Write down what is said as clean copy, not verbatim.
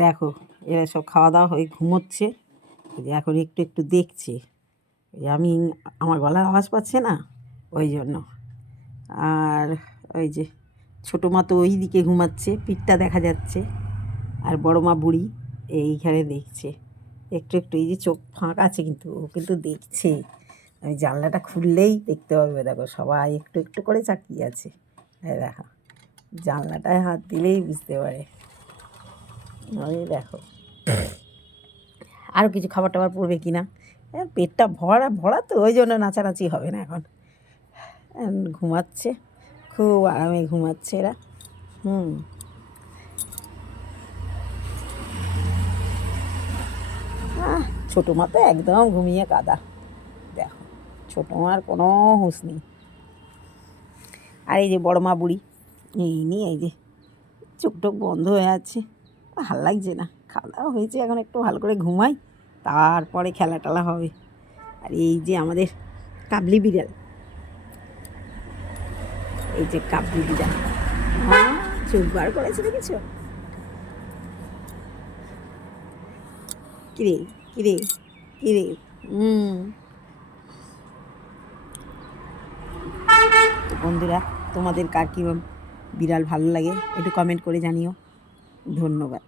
দেখো এরা সব খাওয়া দাওয়া হয়ে ঘুমোচ্ছে। এই যে এখন একটু একটু দেখছে, এই আমি আমার গলার আওয়াজ পাচ্ছে না ওই জন্য। আর ওই যে ছোটো মা তো ওই দিকে ঘুমাচ্ছে, পিঠটা দেখা যাচ্ছে। আর বড় মা বুড়ি এইখানে দেখছে একটু একটু। এই যে চোখ ফাঁক আছে কিন্তু ও কিন্তু দেখছে। আমি জানলাটা খুললেই দেখতে পাবে, দেখো সবাই একটু একটু করে চাকিয়ে আছে। এই দেখো জানলাটায় হাত দিলেই বুঝতে পারে। ওই দেখো আরও কিছু খাবার টাবার পড়বে কি না। পেটটা ভরা ভরা তো ওই জন্য নাচানাচি হবে না এখন। ঘুমাচ্ছে, খুব আরামে ঘুমাচ্ছে এরা। ছোটো মা তো একদম ঘুমিয়ে কাদা। দেখো ছোটো মার কোনো হুঁশ নেই। আর এই যে বড় মা বুড়ি এই নিয়ে এই যে চোখ টোক বন্ধ হয়ে আছে, ভাল লাগছে না। খাওয়া দাওয়া হয়েছে, এখন একটু ভালো করে ঘুমাই, তারপরে খেলা টেলা হবে। আর এই যে আমাদের কাবলি বিড়াল, এই যে কাবলি বিড়াল চোখ বার করেছে, দেখেছো? কিরে কিরে কিরে। তো বন্ধুরা, তোমাদের কার কী বিড়াল ভালো লাগে একটু কমেন্ট করে জানিও। ধন্যবাদ।